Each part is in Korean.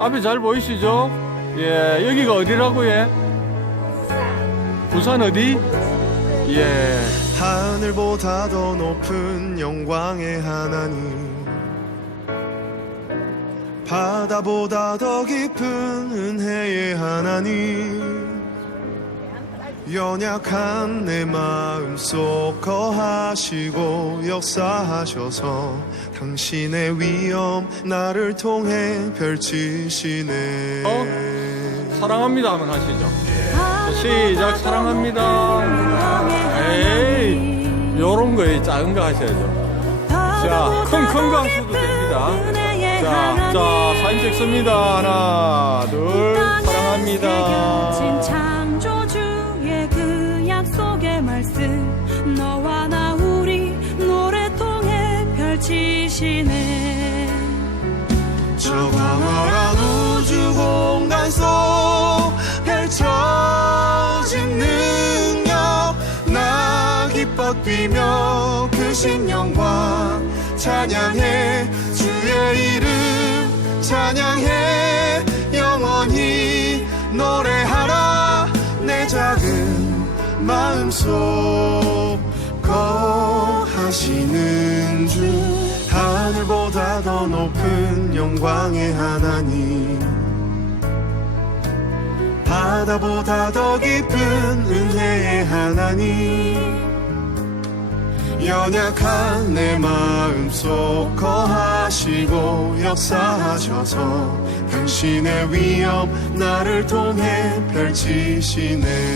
앞에 잘 보이시죠? 예, 여기가 어디라고 해? 부산 어디? 예. 하늘보다 더 높은 영광의 하나님 바다보다 더 깊은 은혜의 하나님 연약한 내 마음 속 거하시고 역사하셔서 당신의 위엄 나를 통해 펼치시네 어? 사랑합니다 하면 하시죠. 자, 시작 사랑합니다. 에이, 요런 거에 작은 거 하셔야죠. 자, 큰큰거 하셔도 됩니다. 자, 자, 사진 찍습니다. 하나, 둘, 사랑합니다. 말씀 너와 나 우리 노래 통해 펼치시네. 저 광활한 우주 공간 속 펼쳐진 능력 나 기뻐 뛰며 크신 영광 찬양해. 주의 이름 찬양해. 영원히 노래하라 마음속 거하시는 주 하늘보다 더 높은 영광의 하나님. 바다보다 더 깊은 은혜의 하나님. 연약한 내 마음속 거하시고 역사하셔서 당신의 위엄 나를 통해 펼치시네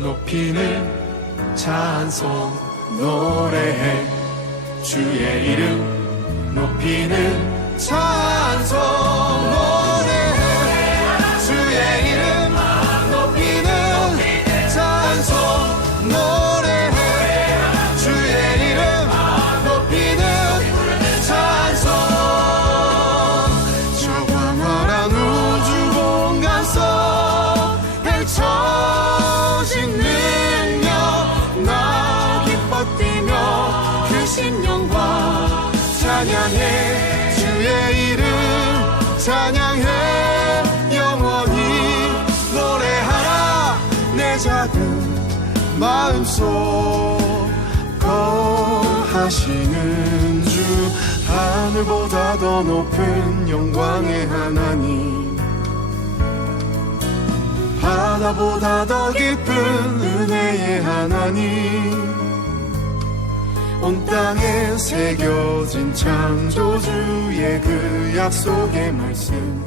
높이는 찬송 노래해. 주의 이름 높이는 찬송 크신 영광. 찬양해. 주의 이름 찬양해. 영원히 노래하라. 내 작은 마음속 거하시는 주 하늘보다 더 높은 영광의 하나님. 바다보다 더 깊은 은혜의 하나님 온 땅에 새겨진 창조주의 그 약속의 말씀